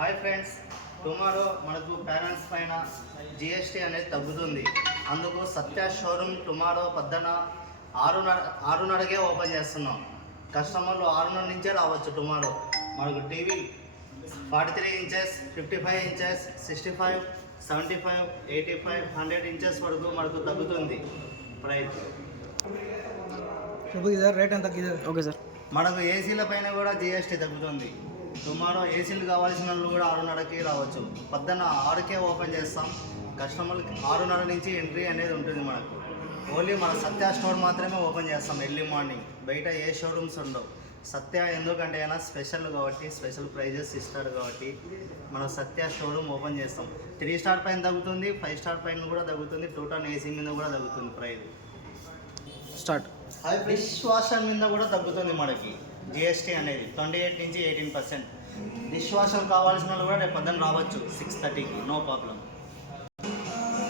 Hi friends, tomorrow మనకు parents పైన GST అనేది తగ్గుతుంది. అందుకు సత్య షోరూమ్ టుమారో పొద్దున 6:30కే ఓపెన్ చేస్తున్నాం. కస్టమర్లు 6:30 నుంచే రావచ్చు. టుమారో మనకు టీవీ 43 ఇంచెస్, 55 ఇంచెస్, 65, 75, 85, 100 ఇంచెస్ వరకు మనకు తగ్గుతుంది ప్రైస్. రేట్ ఎంత ఓకే సార్. మనకు ఏసీల పైన కూడా జిఎస్టీ తగ్గుతుంది. టుమారో ఏసీలు కావాల్సిన వాళ్ళు కూడా 6:30కి రావచ్చు. పొద్దున్న 6కే ఓపెన్ చేస్తాం. కస్టమర్లకి 6:30 నుంచి ఎంట్రీ అనేది ఉంటుంది. మనకు ఓన్లీ మన సత్య స్టోర్ మాత్రమే ఓపెన్ చేస్తాం ఎర్లీ మార్నింగ్. బయట ఏ షోరూమ్స్ ఉండవు. సత్య ఎందుకంటే అయినా స్పెషల్ కాబట్టి, స్పెషల్ ప్రైజెస్ ఇస్తారు కాబట్టి మనం సత్య షోరూమ్ ఓపెన్ చేస్తాం. 3 స్టార్ పైన తగ్గుతుంది, 5 స్టార్ పైన కూడా తగ్గుతుంది, 2 టన్ ఏసీ మీద కూడా తగ్గుతుంది ప్రైస్. స్టార్ట్. డిష్ వాషర్ మీద కూడా తగ్గుతుంది మనకి జిఎస్టీ అనేది 28 నుంచి 18%. డిష్ వాషర్ కావాల్సిన వాళ్ళు కూడా రేపు పొద్దున్న రావచ్చు 6:30కి, నో ప్రాబ్లం.